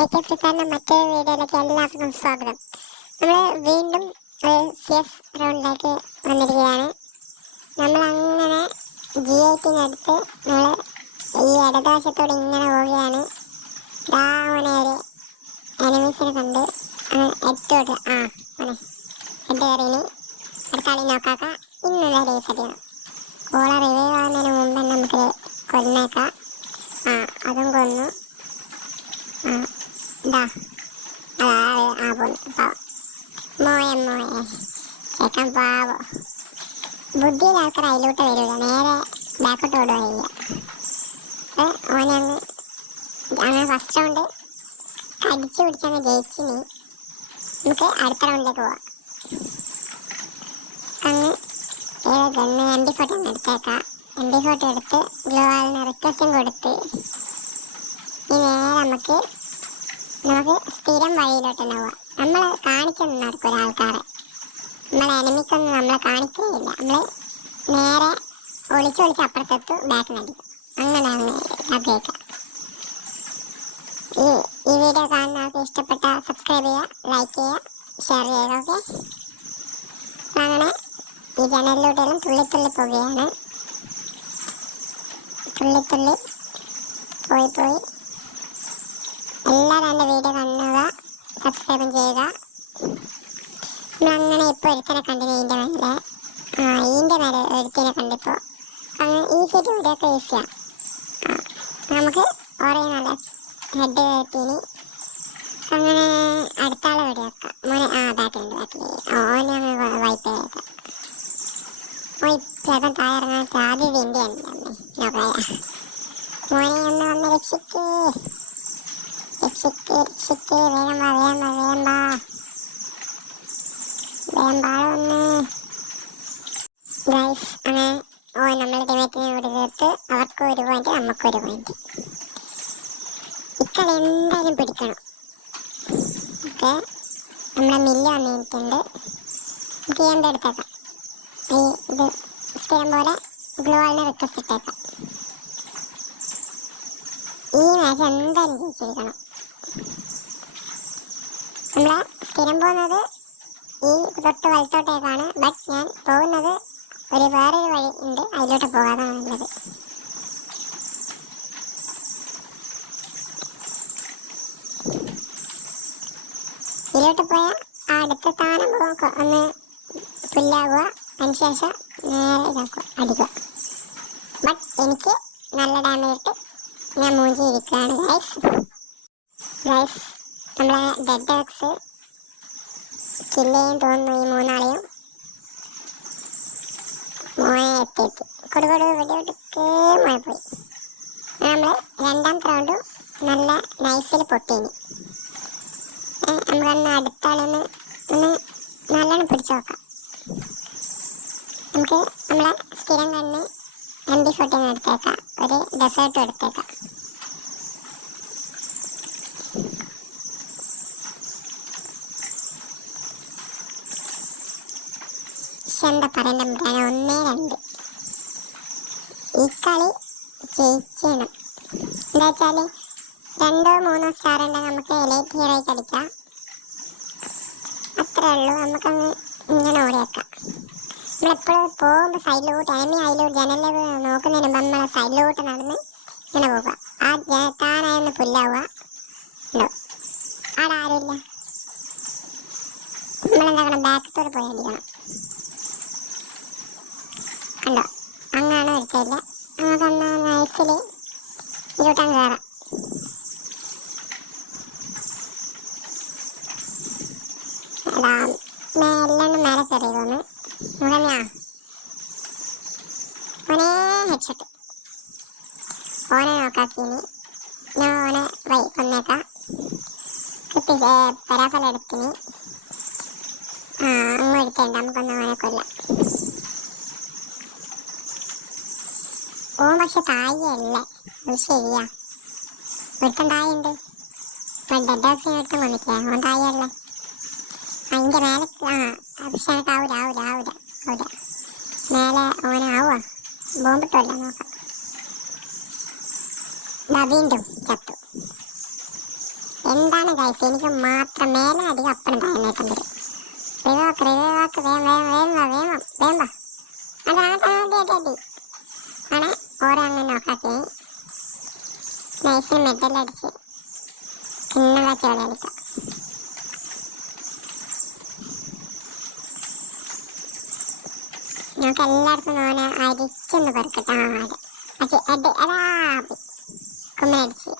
AK free ഫയറിന്റെ മറ്റൊരു വീഡിയോയിലേക്ക് എല്ലാവർക്കും സ്വാഗതം. നമ്മൾ വീണ്ടും CS റൗണ്ടിലേക്ക് വന്നിരിക്കുകയാണ്. നമ്മൾ അങ്ങനെ G8-നടുത്ത് നമ്മൾ ഈ ഇടതുവശത്തോടെ ഇങ്ങനെ പോവുകയാണ്. ഒരു എനിമീസിനെ കണ്ട് എട്ടോട്ട് ഹെഡ് കയറിയിന്. അടുത്ത കളി നോക്കാക്ക. ഇന്നലെ റേസ് അടിക്കണം. ഓളെ റിവൈവ് ആകുന്നതിന് മുമ്പ് തന്നെ നമുക്ക് കൊന്നേക്കാം. അതും കൊന്നു. ചേക്കൻ പാവോ. ബുദ്ധിയുള്ള ആൾക്കാർ അതിലോട്ട് വരില്ല, നേരെ ബാക്കോട്ട് ഓടുക ചെയ്യുക. ഓനെ അങ്ങനെ ഫസ്റ്റ് റൗണ്ട് കടിച്ചു പിടിച്ചങ്ങ് ജയിച്ചിന്. നമുക്ക് അടുത്ത റൗണ്ടിലേക്ക് പോവാം. അങ്ങ് ഗണ്ണ് MB40 ഒന്ന് എടുത്തേക്കാം. MB40 എടുത്ത് ഗ്ലോവാളിന് റിക്വസ്റ്റും കൊടുത്ത് നേരെ നമുക്ക് സ്ഥിരം വഴിയിലോട്ട് തന്നെ പോവാം. നമ്മൾ കാണിച്ചു നിന്നാർക്കും ഒരാൾക്കാരെ. നമ്മളെ എനിമിക്കൊന്നും നമ്മളെ കാണിക്കുകയില്ല. നമ്മൾ നേരെ ഒളിച്ചൊളിച്ച് അപ്പുറത്തെത്തും, ബാക്ക് നടിക്കും. അങ്ങനെയാണ് കേൾക്കുക. ഈ വീഡിയോ കാണുന്നവർക്ക് ഇഷ്ടപ്പെട്ട സബ്സ്ക്രൈബ് ചെയ്യുക, ലൈക്ക് ചെയ്യുക, ഷെയർ ചെയ്യുക. ഓക്കെ, അങ്ങനെ ഈ ജനലിലൂടെയെല്ലാം തുള്ളിത്തുള്ളി പോവുകയാണ്. തുള്ളിത്തുള്ളി പോയി എല്ലാവരും എൻ്റെ വീഡിയോ കാണുക, സബ്സ്ക്രൈബും ചെയ്യുക. നമ്മളങ്ങനെ ഇപ്പോൾ ഒരുത്തനെ കണ്ടിന്. ഇതിൻ്റെ മേലെ ഒരുത്തിനെ കണ്ടിപ്പോൾ അങ്ങനെ ഈസിയായിട്ട് വീഡിയോക്കെ ഈസിയാണ്. നമുക്ക് ഓരോ നല്ല ഹെഡ് കയറ്റിന്. അങ്ങനെ അടുത്ത ആളെ വീഡിയോ വെക്കാം. മോനെ ബാക്കിൽ ഓനെ അങ്ങ് വൈപ്പ് ചെയ്തേക്കാം. ചിലപ്പം താഴെ ഇറങ്ങാൻ സാധ്യത ഇന്ത്യയാണ്. മോനെ ഒന്ന് വന്ന് രക്ഷിക്ക്, വേഗം വന്ന് ഗൈസ്. അങ്ങനെ നമ്മുടെ ടീമേറ്റിനെ കൂടി ചേർത്ത് അവർക്ക് 1 പോയിന്റ്, നമുക്ക് 1 പോയിന്റ്. ഇക്കളി എന്തായാലും പിടിക്കണം. ഓക്കെ, നമ്മുടെ മില്ല് വന്നിട്ടുണ്ട്. നമുക്ക് ചെയ്യാൻ എടുത്തേക്കാം. ഇത് സ്ഥിരം പോലെ ഗ്ലോവാളിനെ റിക്വസ്റ്റ് ഇട്ടേക്കാം. ഈ മാച്ച് എന്തായാലും ജയിച്ചിരിക്കണം. നമ്മളെ സ്ഥിരം പോകുന്നത് ഈ തൊട്ട് വലത്തോട്ടേക്കാണ്. ബട്ട് ഞാൻ പോകുന്നത് വേറൊരു വഴി ഉണ്ട്, അതിലോട്ട് പോകാതാണ് നല്ലത്. ഇതിലോട്ട് പോയാൽ അടുത്ത സ്ഥാനം ഒന്ന് പുല്ലാകുക, അതിനുശേഷം നേരെ ഇതാക്കുക, അടിക്കുക. ബട്ട് എനിക്ക് നല്ല ഡാമേജ് ഇട്ട് ഞാൻ മൂഞ്ചിയിരിക്കുകയാണ് ഗൈസ്. നമ്മളെ ഡെഡ് ഡോഗ്സ് കില്ലേയും തോന്നുന്നു. ഈ 3 ആളെയും മോയെ എത്തി കൊടുകൊടു വെടിവെടുക്കേ മോയെ പോയി. നമ്മൾ രണ്ടാമത്തെ റൗണ്ടും നല്ല നൈസിൽ പൊട്ടീനി. നമുക്കൊന്ന് അടുത്ത ആളൊന്ന് നല്ലോണം പിടിച്ചു നോക്കാം. നമുക്ക് നമ്മളെ സ്ഥിരം കണ്ണ് MB40 എടുത്തേക്കാം, ഒരു ഡെസേർട്ടും എടുത്തേക്കാം. എന്താ പറയണ്ട, 1-2 ഈ കളി ജയിക്കണം. എന്താ വെച്ചാൽ 2-3 സ്റ്റാർ ഉണ്ടെങ്കിൽ നമുക്ക് എലൈറ്റ് ഹീറോയ്ക്ക് അടിക്കാം. അത്രേ ഉള്ളൂ. നമുക്കങ്ങ് ഇങ്ങനെ ഓടിയേക്കാം. നമ്മളെപ്പോഴും പോകുമ്പോൾ സൈഡിലോട്ട് എനിമി അതിലോട്ട് ജനലിൽ നോക്കുന്നതിന് മുമ്പ് നമ്മളെ സൈഡിലോട്ട് നടന്ന് ഇങ്ങനെ പോകുക. താനായൊന്ന് പുല്ലാവുക. ഉണ്ടോ അവിടെ ആരുമില്ല. നമ്മളെന്താക്കണം, ബാക്കത്തോട് പോയി അടിക്കണം. കണ്ടോ, അങ്ങനെ എടുത്തില്ല. നമുക്കൊന്ന് നൈസിൽ ഇരുട്ടാൻ കയറാം. എല്ലാം മേലെ കയറി തോന്നു. ഓനെ ഹെഡ്ഷോട്ട്. ഓനെ നോക്കാക്കിനി. ഞാൻ ഓനെ കൊന്നേക്കാം. കിട്ടി പരാഫലം എടുത്തിന്. അങ്ങ് എടുത്തേണ്ട, നമുക്കൊന്ന് ഓനെ കൊല്ലാം. ഓൻ പക്ഷെ തായല്ലേ, അത് ശരിയാ. ഒരുത്തൻ തായുണ്ട്. ഡെഡ് ഡോഗ്സിനെ എടുത്ത് വന്നിട്ടില്ല, ഓൻ തായല്ലേ. അതിൻ്റെ മേലെ പക്ഷെ എനിക്ക് ആവൂല മേലെ ഓനാവുക. ബോംബിട്ടല്ല, നോക്കാം. വീണ്ടും ചത്തു. എന്താ കഴിച്ചു. എനിക്ക് മാത്രം മേലെ അധികം അപ്പഴും താഴ്ന്നേറ്റം വരും. റിവാക്ക് വേഗം അടി ആണ്. ഓരോ അങ്ങനെ നോക്കാക്കി നൈസിൽ മെഡലടിച്ച് കിണ്ണുള്ള ചോളി കളിക്കാം. നമുക്ക് എല്ലായിടത്തും നോനെ അരിച്ചൊന്ന് പെറുക്കട്ടെ. കുമ്മനടിച്ച്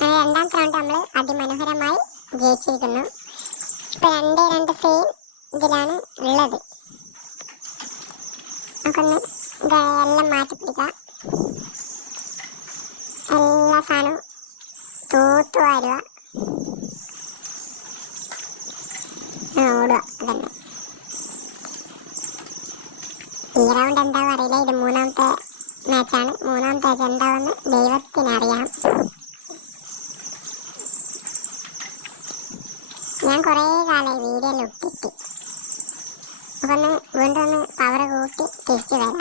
രണ്ടാമത്തെ റൗണ്ട് നമ്മൾ അതിമനോഹരമായി ജയിച്ചിരിക്കുന്നു. ഇപ്പൊ 2-2 സെയിം ഇതിലാണ് ഉള്ളത്. നമുക്കൊന്ന് എല്ലാം മാറ്റി പിടിക്കാം. എല്ലാ സാധനവും തൂത്തു വാരുക, ഓടുക. അതന്നെ ഈ റൗണ്ട് എന്താവും അറിയില്ല. ഇത് 3ാമത്തെ മാച്ചാണ്. 3ാമത്തെ മാച്ച് എന്താവെന്ന് ദൈവത്തിനറിയാം. ഞാൻ കുറേ കാലമായി വീഡിയോയിൽ ഇട്ടിട്ട്. അപ്പൊ വീണ്ടും ഒന്ന് പവർ കൂട്ടി തിരിച്ചു വരാം.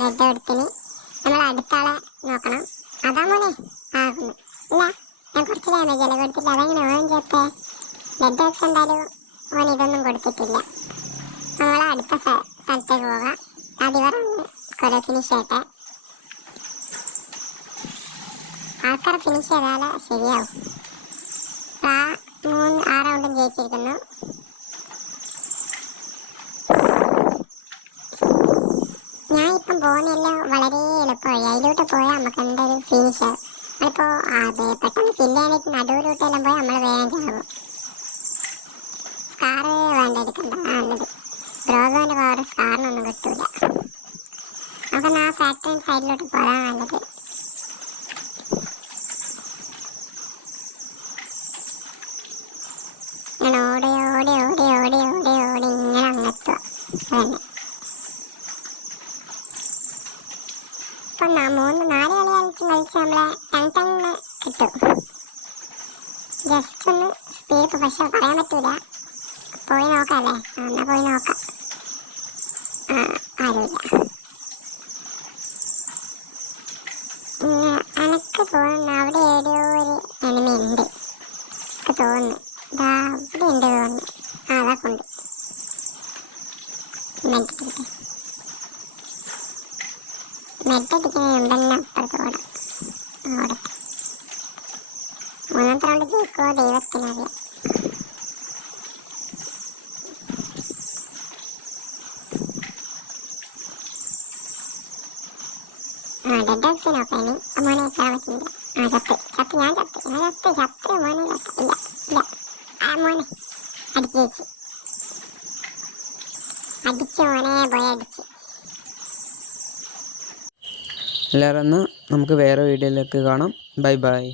റെഡ് എടുത്തിന് നമ്മൾ അടുത്ത ആളെ നോക്കണം. അതാ മോനെ ആകുന്നു. ഇല്ല, ഞാൻ കുറച്ച് ഡാമേജ് അല്ലേ കൊടുത്തില്ല. അതെങ്ങനെ ഓൻ ചേർത്തേ? റെഡ് ബോക്സ് എന്തായാലും ഓൻ ഇതൊന്നും കൊടുത്തിട്ടില്ല. നമ്മൾ അടുത്ത സ്ഥലത്തേക്ക് പോകാം. അതിവറൊന്ന് കുറെ ഫിനിഷ് ആയിട്ടെ. ആൾക്കാരെ ഫിനിഷ് ചെയ്താലേ ശരിയാവും. ആ റൗണ്ടും ജയിച്ചിരിക്കുന്നു. ഞാൻ ഇപ്പം പോകുന്നതെല്ലാം വളരെ എളുപ്പമായി. അതിലോട്ട് പോയാൽ നമുക്ക് എന്തായാലും ഫിനിഷ് ആവും. നമ്മളിപ്പോൾ പെട്ടെന്ന് ഫില്ല് ചെയ്യാനായിട്ട് നടുവിലോട്ടെല്ലാം പോയാൽ നമ്മൾ വേഗം ചാകും. സ്കാറ് വേണ്ട എടുക്കണ്ട, നല്ലത്. ഗ്രോസോന്റെ പവർ സ്കാറിനൊന്നും കിട്ടൂല. നമുക്കൊന്ന് ആ ഫാക്ടറി സൈഡിലോട്ട് പോകാൻ നല്ലത്. ഞാൻ ഓടി ഇങ്ങനെ അങ്ങെത്തുക. അതന്നെ ഇപ്പം 3-4 കളി നമ്മളെ ടങ് കിട്ടും. ജസ്റ്റ് ഒന്ന് സ്പീഡ്. പക്ഷെ പറയാൻ പറ്റൂല. പോയി നോക്കാല്ലേ? എന്നാ പോയി നോക്കാം. ആരുമില്ല. എനക്ക് തോന്നുന്നു അവിടെ ഏടെയോ ഒരു എനിമി ഉണ്ട്. എനിക്ക് തോന്നുന്നു ഇതാ ഇവിടെ ഉണ്ട് തോന്നുന്നു. അതാ കൊണ്ട് മെഡടിക്കുന്ന ഉണ്ടെന്ന് അപ്പുറത്ത് ഓടാം. ഓടട്ടെ. 3ാമത്തെ റൗണ്ട് ജയിക്കുമോ ദൈവത്തിനറിയാം. ഡെഡ് ബോക്സ് നോക്കാം. ഇനി മോനെ എത്താൻ പറ്റില്ല. ചത്ത് മോനെ ഇല്ല. മോനെ അടിച്ച് മോനെ പോയി അടിച്ച്. എല്ലാവരും എന്നാൽ നമുക്ക് വേറെ വീഡിയോയിലേക്ക് കാണാം. Bye bye.